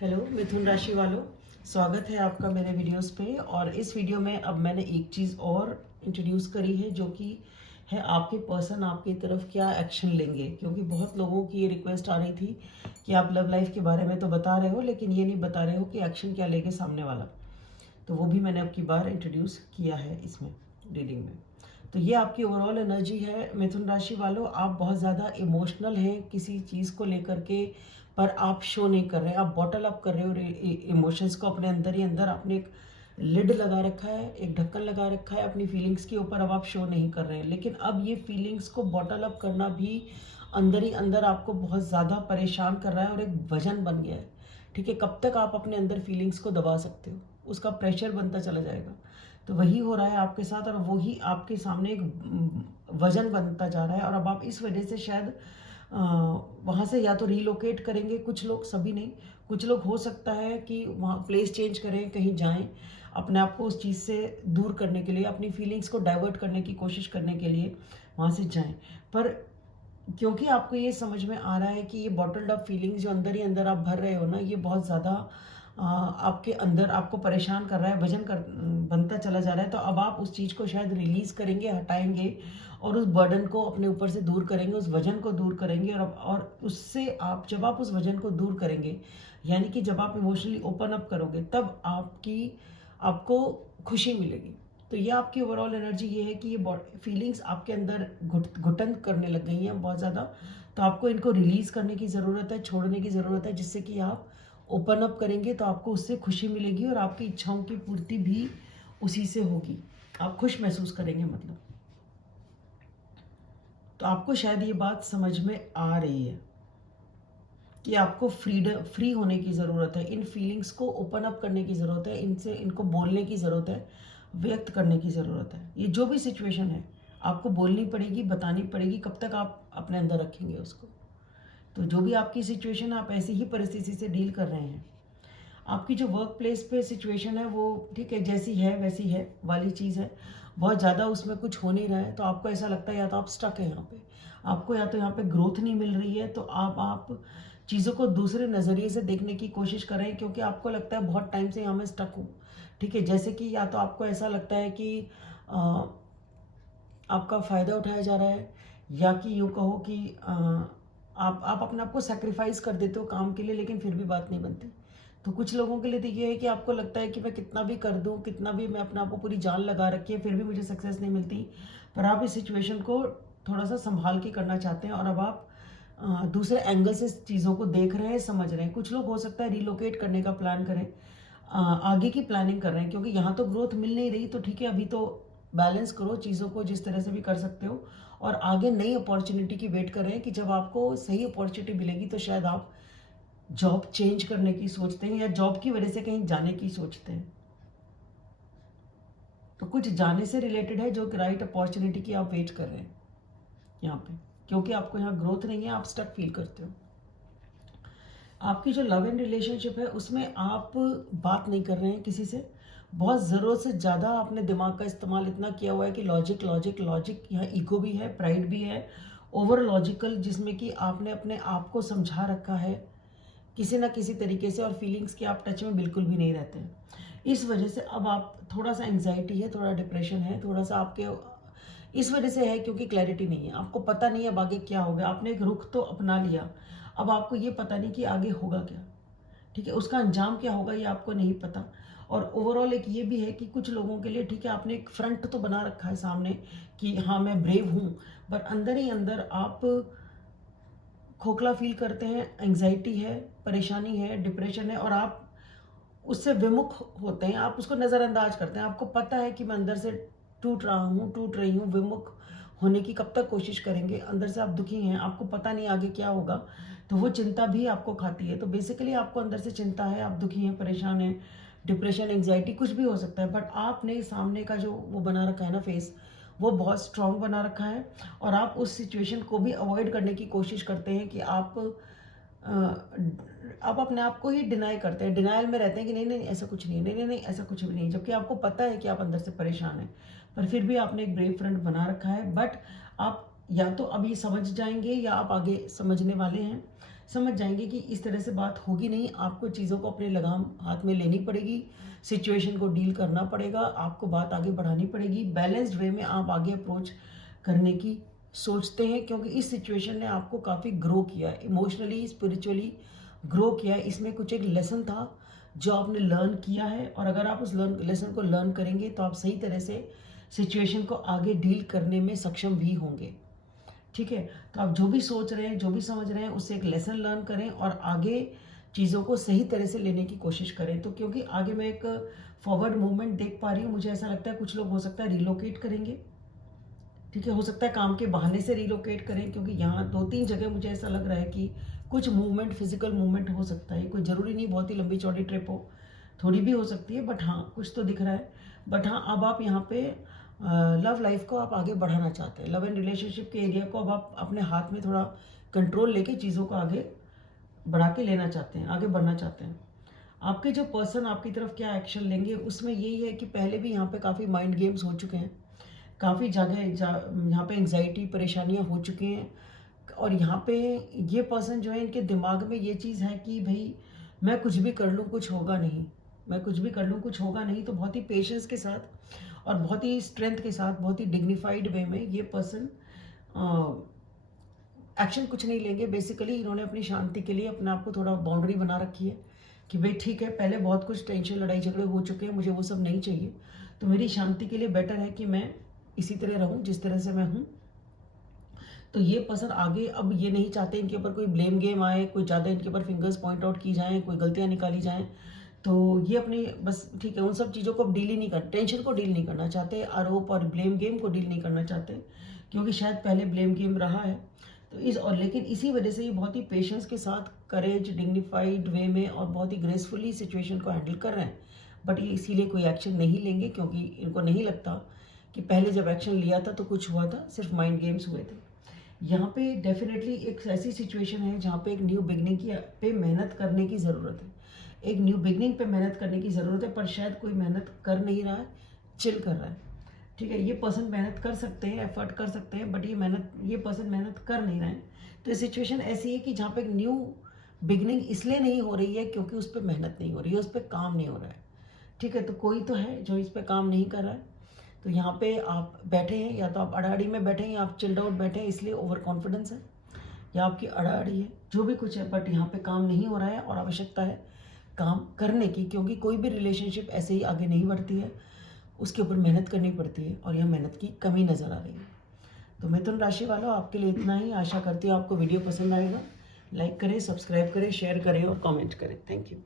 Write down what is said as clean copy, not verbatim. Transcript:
Hello मिथुन राशि वालों, स्वागत है आपका मेरे वीडियोस पे। और इस वीडियो में अब मैंने एक चीज़ और इंट्रोड्यूस करी है जो कि है आपके पर्सन आपकी तरफ क्या एक्शन लेंगे। क्योंकि बहुत लोगों की ये रिक्वेस्ट आ रही थी कि आप लव लाइफ के बारे में तो बता रहे हो लेकिन ये नहीं बता रहे हो कि एक्शन क्या लेंगे सामने वाला। तो वो भी मैंने अब की बार इंट्रोड्यूस किया है इसमें रीडिंग में। तो ये आपकी ओवरऑल एनर्जी है मिथुन राशि वालों। आप बहुत ज़्यादा इमोशनल हैं किसी चीज़ को लेकर के, पर आप शो नहीं कर रहे हैं। आप बॉटल अप कर रहे हो इमोशंस को अपने अंदर ही अंदर। आपने एक लिड लगा रखा है, एक ढक्कन लगा रखा है अपनी फीलिंग्स के ऊपर। अब आप शो नहीं कर रहे हैं, लेकिन अब ये फीलिंग्स को बॉटल अप करना भी अंदर ही अंदर आपको बहुत ज़्यादा परेशान कर रहा है और एक वजन बन गया है। ठीक है, कब तक आप अपने अंदर फीलिंग्स को दबा सकते हो, उसका प्रेशर बनता चला जाएगा। तो वही हो रहा है आपके साथ और वही आपके सामने एक वजन बनता जा रहा है। और अब आप इस वजह से शायद वहाँ से या तो रीलोकेट करेंगे कुछ लोग, सभी नहीं, कुछ लोग हो सकता है कि वहाँ प्लेस चेंज करें, कहीं जाएं, अपने आप को उस चीज़ से दूर करने के लिए, अपनी फीलिंग्स को डाइवर्ट करने की कोशिश करने के लिए वहाँ से जाएं। पर क्योंकि आपको ये समझ में आ रहा है कि ये बॉटल्ड अप फीलिंग्स जो अंदर ही अंदर आप भर रहे हो ना, ये बहुत ज़्यादा आपके अंदर आपको परेशान कर रहा है, वजन कर बनता चला जा रहा है। तो अब आप उस चीज़ को शायद रिलीज़ करेंगे, हटाएंगे और उस बर्डन को अपने ऊपर से दूर करेंगे, उस वजन को दूर करेंगे। और उससे आप जब आप उस वजन को दूर करेंगे, यानी कि जब आप इमोशनली ओपन अप करोगे, तब आपको खुशी मिलेगी। तो ये आपकी ओवरऑल एनर्जी ये है कि ये फीलिंग्स आपके अंदर घुटन करने लग गई हैं बहुत ज़्यादा। तो आपको इनको रिलीज़ करने की ज़रूरत है, छोड़ने की ज़रूरत है, जिससे कि आप ओपन अप करेंगे तो आपको उससे खुशी मिलेगी और आपकी इच्छाओं की पूर्ति भी उसी से होगी। आप खुश महसूस करेंगे मतलब। तो आपको शायद ये बात समझ में आ रही है कि आपको फ्री होने की ज़रूरत है, इन फीलिंग्स को ओपन अप करने की ज़रूरत है, इनको बोलने की ज़रूरत है, व्यक्त करने की ज़रूरत है। ये जो भी सिचुएशन है आपको बोलनी पड़ेगी, बतानी पड़ेगी। कब तक आप अपने अंदर रखेंगे उसको। तो जो भी आपकी सिचुएशन है, आप ऐसी ही परिस्थिति से डील कर रहे हैं। आपकी जो वर्क प्लेस पे सिचुएशन है वो ठीक है, जैसी है वैसी है वाली चीज़ है। बहुत ज़्यादा उसमें कुछ हो नहीं रहा है, तो आपको ऐसा लगता है या तो आप स्टक है यहाँ पे, आपको या तो यहाँ पे ग्रोथ नहीं मिल रही है। तो आप चीज़ों को दूसरे नज़रिए से देखने की कोशिश कर रहे हैं, क्योंकि आपको लगता है बहुत टाइम से यहाँ मैं स्टक हूँ। ठीक है, जैसे कि या तो आपको ऐसा लगता है कि आपका फ़ायदा उठाया जा रहा है, या कि यूँ कहो कि आप अपने आप को सेक्रीफाइस कर देते हो काम के लिए, लेकिन फिर भी बात नहीं बनती। तो कुछ लोगों के लिए तो ये है कि आपको लगता है कि मैं कितना भी कर दूं, कितना भी मैं अपने आप को पूरी जान लगा रखी है, फिर भी मुझे सक्सेस नहीं मिलती। पर आप इस सिचुएशन को थोड़ा सा संभाल के करना चाहते हैं और अब आप दूसरे एंगल से चीज़ों को देख रहे हैं, समझ रहे हैं। कुछ लोग हो सकता है रिलोकेट करने का प्लान करें, आगे की प्लानिंग कर रहे हैं, क्योंकि यहाँ तो ग्रोथ मिल नहीं रही। तो ठीक है, अभी तो बैलेंस करो चीज़ों को जिस तरह से भी कर सकते हो, और आगे नई अपॉर्चुनिटी की वेट कर रहे हैं कि जब आपको सही अपॉर्चुनिटी मिलेगी तो शायद आप जॉब चेंज करने की सोचते हैं या जॉब की वजह से कहीं जाने की सोचते हैं। तो कुछ जाने से रिलेटेड है, जो राइट अपॉर्चुनिटी की आप वेट कर रहे हैं यहाँ पे, क्योंकि आपको यहाँ ग्रोथ नहीं है, आप स्टक फील करते हो। आपकी जो लव एंड रिलेशनशिप है उसमें आप बात नहीं कर रहे हैं किसी से। बहुत ज़रूरत से ज़्यादा आपने दिमाग का इस्तेमाल इतना किया हुआ है कि लॉजिक लॉजिक लॉजिक, यहाँ ईगो भी है, प्राइड भी है, ओवर लॉजिकल, जिसमें कि आपने अपने आप को समझा रखा है किसी ना किसी तरीके से, और फीलिंग्स के आप टच में बिल्कुल भी नहीं रहते हैं। इस वजह से अब आप थोड़ा सा एंग्जाइटी है, थोड़ा डिप्रेशन है, थोड़ा सा आपके इस वजह से है क्योंकि क्लैरिटी नहीं है, आपको पता नहीं है अब आगे क्या होगा। आपने एक रुख तो अपना लिया, अब आपको ये पता नहीं कि आगे होगा क्या। ठीक है, उसका अंजाम क्या होगा ये आपको नहीं पता। और ओवरऑल एक ये भी है कि कुछ लोगों के लिए ठीक है, आपने एक फ्रंट तो बना रखा है सामने कि हाँ मैं ब्रेव हूँ, पर अंदर ही अंदर आप खोखला फील करते हैं, एंग्जाइटी है, परेशानी है, डिप्रेशन है, और आप उससे विमुख होते हैं, आप उसको नज़रअंदाज करते हैं। आपको पता है कि मैं अंदर से टूट रहा हूँ, टूट रही हूँ, विमुख होने की कब तक कोशिश करेंगे, अंदर से आप दुखी हैं, आपको पता नहीं आगे क्या होगा। तो वो चिंता भी आपको खाती है। तो बेसिकली आपको अंदर से चिंता है, आप दुखी हैं, परेशान हैं, डिप्रेशन, एंग्जाइटी कुछ भी हो सकता है। बट आपने सामने का जो वो बना रखा है ना फेस, वो बहुत स्ट्रांग बना रखा है, और आप उस सिचुएशन को भी अवॉइड करने की कोशिश करते हैं कि आप अपने आप को ही डिनाई करते हैं, डिनाइल में रहते हैं कि नहीं नहीं ऐसा कुछ नहीं है, नहीं नहीं नहीं ऐसा कुछ भी नहीं, जबकि आपको पता है कि आप अंदर से परेशान हैं। पर फिर भी आपने एक ब्रेव फ्रंट बना रखा है। बट आप या तो अब ये समझ जाएंगे या आप आगे समझने वाले हैं। समझ जाएंगे कि इस तरह से बात होगी नहीं, आपको चीज़ों को अपने लगाम हाथ में लेनी पड़ेगी, सिचुएशन को डील करना पड़ेगा, आपको बात आगे बढ़ानी पड़ेगी, बैलेंस्ड वे में आप आगे अप्रोच करने की सोचते हैं, क्योंकि इस सिचुएशन ने आपको काफ़ी ग्रो किया, इमोशनली स्पिरिचुअली ग्रो किया है। इसमें कुछ एक लेसन था जो आपने लर्न किया है, और अगर आप उस लेसन को लर्न करेंगे तो आप सही तरह से सिचुएशन को आगे डील करने में सक्षम भी होंगे। ठीक है, तो आप जो भी सोच रहे हैं, जो भी समझ रहे हैं, उससे एक लेसन लर्न करें और आगे चीज़ों को सही तरह से लेने की कोशिश करें। तो क्योंकि आगे मैं एक फॉरवर्ड मूवमेंट देख पा रही हूँ, मुझे ऐसा लगता है कुछ लोग हो सकता है रिलोकेट करेंगे। ठीक है, हो सकता है काम के बहाने से रिलोकेट करें, क्योंकि यहाँ 2-3 जगह मुझे ऐसा लग रहा है कि कुछ मूवमेंट, फिजिकल मूवमेंट हो सकता है। कोई ज़रूरी नहीं बहुत ही लंबी चौड़ी ट्रिप हो, थोड़ी भी हो सकती है, बट हाँ कुछ तो दिख रहा है। बट हाँ, अब आप यहाँ पे लव लाइफ को आप आगे बढ़ाना चाहते हैं, लव एंड रिलेशनशिप के एरिया को अब आप अपने हाथ में थोड़ा कंट्रोल लेके चीज़ों को आगे बढ़ा के लेना चाहते हैं, आगे बढ़ना चाहते हैं। आपके जो पर्सन आपकी तरफ क्या एक्शन लेंगे, उसमें यही है कि पहले भी यहाँ पे काफ़ी माइंड गेम्स हो चुके हैं, काफ़ी जगह यहाँ पे एंग्जाइटी, परेशानियाँ हो चुकी हैं, और यहाँ पे ये पर्सन जो है, इनके दिमाग में ये चीज़ है कि भाई मैं कुछ भी कर लूँ कुछ होगा नहीं, मैं कुछ भी कर लूँ कुछ होगा नहीं। तो बहुत ही पेशेंस के साथ और बहुत ही स्ट्रेंथ के साथ, बहुत ही डिग्निफाइड वे में ये पर्सन एक्शन कुछ नहीं लेंगे। बेसिकली इन्होंने अपनी शांति के लिए अपने आप को थोड़ा बाउंड्री बना रखी है कि भाई ठीक है, पहले बहुत कुछ टेंशन, लड़ाई झगड़े हो चुके हैं, मुझे वो सब नहीं चाहिए, तो मेरी शांति के लिए बेटर है कि मैं इसी तरह रहूं जिस तरह से मैं हूं। तो ये पर्सन आगे अब ये नहीं चाहते इनके ऊपर कोई ब्लेम गेम आए, कोई ज़्यादा इनके ऊपर फिंगर्स पॉइंट आउट की जाएँ, कोई गलतियाँ निकाली जाएँ। तो ये अपनी बस ठीक है, उन सब चीज़ों को अब डील ही नहीं कर, टेंशन को डील नहीं करना चाहते, आरोप और ब्लेम गेम को डील नहीं करना चाहते, क्योंकि शायद पहले ब्लेम गेम रहा है। तो लेकिन इसी वजह से ये बहुत ही पेशेंस के साथ, करेज, डिग्निफाइड वे में और बहुत ही ग्रेसफुली सिचुएशन को हैंडल कर रहे हैं। बट ये इसीलिए कोई एक्शन नहीं लेंगे, क्योंकि इनको नहीं लगता कि पहले जब एक्शन लिया था तो कुछ हुआ था, सिर्फ माइंड गेम्स हुए थे। यहाँ पे डेफिनेटली एक ऐसी सिचुएशन है जहाँ पे एक न्यू बिगनिंग की पे मेहनत करने की ज़रूरत है, एक न्यू बिगनिंग पे मेहनत करने की ज़रूरत है, पर शायद कोई मेहनत कर नहीं रहा है, चिल कर रहा है। ठीक है, ये पर्सन मेहनत कर सकते हैं, एफर्ट कर सकते हैं, बट ये पर्सन मेहनत कर नहीं रहे हैं। तो ये सिचुएशन ऐसी है कि जहाँ पे एक न्यू बिगनिंग इसलिए नहीं हो रही है क्योंकि उस पर मेहनत नहीं हो रही है, उस पर काम नहीं हो रहा है। ठीक है, तो कोई तो है जो इस पर काम नहीं कर रहा है। तो यहाँ पे आप बैठे हैं, या तो आप अड़ाड़ी में बैठे हैं, या आप चिल्ड आउट बैठे हैं, इसलिए ओवर कॉन्फिडेंस है, या आपकी अड़ाड़ी है, जो भी कुछ है, बट यहाँ पे काम नहीं हो रहा है और आवश्यकता है काम करने की, क्योंकि कोई भी रिलेशनशिप ऐसे ही आगे नहीं बढ़ती है, उसके ऊपर मेहनत करनी पड़ती है, और यह मेहनत की कमी नज़र आ रही है। तो मिथुन राशि वालों, आपके लिए इतना ही। आशा करती हूँ आपको वीडियो पसंद आएगा। लाइक करें, सब्सक्राइब करें, शेयर करें और कमेंट करें। Thank you.